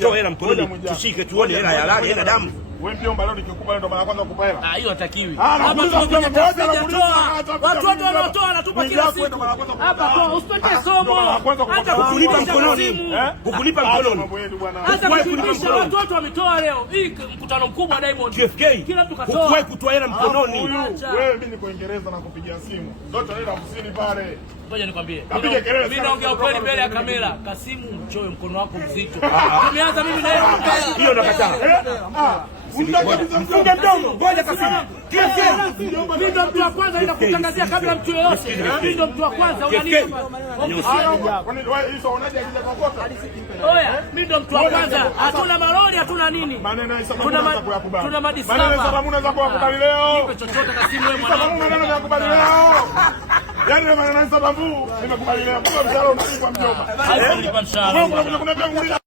toa hela mkononi tushike tuone hela ya halali, hela damu. Wewe mjomba, leo nikikupa ndo mara kwanza kukupa hela. Hiyo hatakiwi. Hapa tunakuja watu wote wanatoa wanatupa kila siku. Hapa toa usitoke somo. Hata kukulipa mkononi. Kukulipa mkononi. Hata kukulipa watu wote wametoa leo. Hii mkutano mkubwa Diamond. TFK. Kila mtu katoa. Hukuwahi kutoa hela mkononi. Wewe mimi niko Uingereza na kupigia simu. Zote hela 50 pale. Ngoja nikwambie. Mimi naongea ukweli mbele ya kamera. Kasimu mchoyo, mkono wako mzito. Tumeanza mimi na yeye. Hiyo nakataa. Mfunge mdomo. Ngoja Kasimu. Mimi ndo mtu wa kwanza ila kutangazia kabla mtu yoyote. Mimi ndo mtu wa kwanza unanipa. Oya, mimi ndo mtu wa kwanza. Hatuna malori, hatuna nini. Tuna madisaba. Maneno ya Sababu unaweza kukubali leo. Nipe chochote Kasimu wewe mwanangu. Maneno ya kukubali leo. Yaani maneno ya Sababu nimekubali leo. Kwa mshahara unalipwa mjomba. Unalipa mshahara.